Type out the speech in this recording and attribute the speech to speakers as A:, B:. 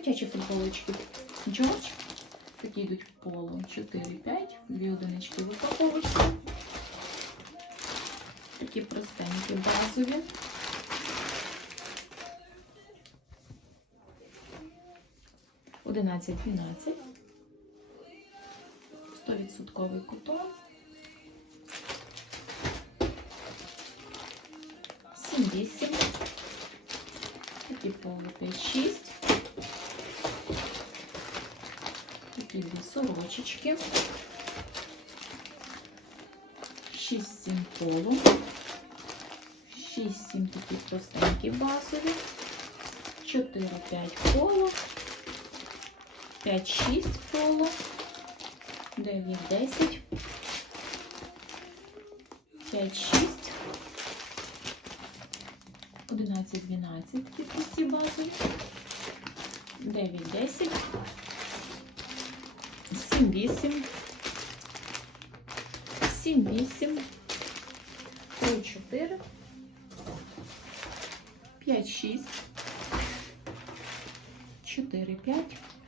A: Дитячі футболочки. Нічого? Такі йдуть в поло. 4, 5, дві одинички в упаковочці. Такі простенькі, базові. Одинадцять, дванадцять. Стовідсотковий кутон. Сім, вісім. Такі поло 5, Такі дві сорочечки. 6, 7 полу. 6, 7 такі простенькі базові. 4, 5 поло. 5, 6 поло. 9, 10. 5, 6. 11, 12 такі прості базові. 9, 7-8. 7-8. 3-4. 5-6. 4-5.